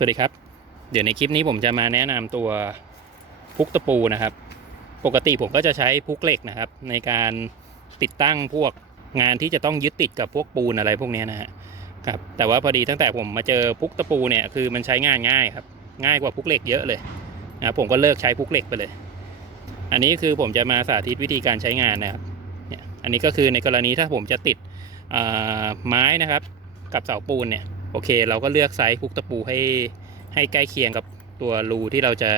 สวัสดีครับ เดี๋ยวในคลิปนี้ผมจะมาแนะนำตัวพุกตะปูนะครับ ปกติผมก็จะใช้พุกเหล็กนะครับ ในการติดตั้งพวกงานที่จะต้องยึดติดกับพวกปูนอะไรพวกนี้นะฮะครับแต่ว่าพอดีตั้งแต่ผมมาเจอพุกตะปูเนี่ยคือมันใช้งานง่ายครับ ง่ายกว่าพุกเหล็กเยอะเลยนะครับผมก็เลิกใช้พุกเหล็กไปเลย อันนี้คือผมจะมาสาธิตวิธีการใช้งานนะครับเนี่ยอันนี้ก็คือในกรณีถ้าผมจะติดอ่าไม้นะครับ กับเสาปูนเนี่ย โอเค เราก็เลือกไซส์พุกตะปูให้ให้ใกล้เคียงกับตัวรูที่เราจะ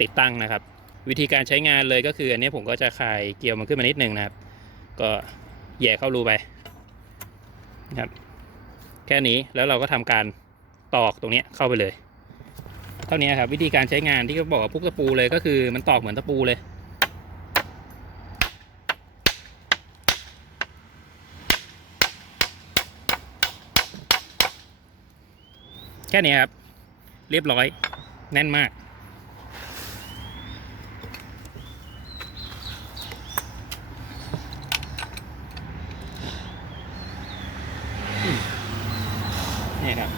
ติดตั้งนะครับ วิธีการใช้งานเลยก็คือ อันนี้ผมก็จะคลายเกลียวมันขึ้นมานิดนึงนะครับ ก็แย่เข้ารูไปนะครับ แค่นี้แล้วเราก็ทำการตอกตรงนี้เข้าไปเลย เท่านี้ครับวิธีการใช้งานที่เขาบอกว่าพุกตะปูเลยก็คือมันตอกเหมือนตะปูเลย แค่นี้ครับ เรียบร้อย แน่นมาก นี่ครับ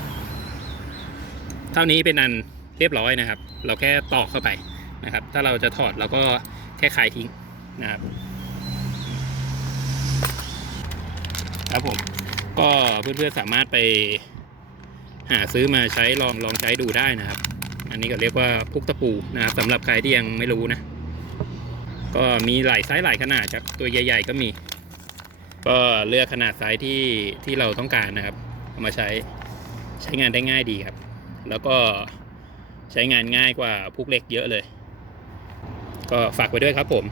เท่านี้เป็นอันเรียบร้อยนะครับ เราแค่ตอกเข้าไปนะครับ ถ้าเราจะถอดเราก็แค่คลายทิ้งนะครับครับผม ก็เพื่อนๆสามารถไป หาซื้อมาใช้ลองลองใช้ดูได้นะครับ อันนี้ก็เรียกว่าพุกตะปูนะครับสำหรับใครที่ยังไม่รู้นะ ก็มีหลายไซส์หลายขนาดจากตัวใหญ่ ๆ ก็มี ก็เลือกขนาดไซส์ที่ที่เราต้องการนะครับเอามาใช้ใช้งานได้ง่ายดีครับ แล้วก็ใช้งานง่ายกว่าพุกเล็กเยอะเลย ก็ฝากไว้ด้วยครับผม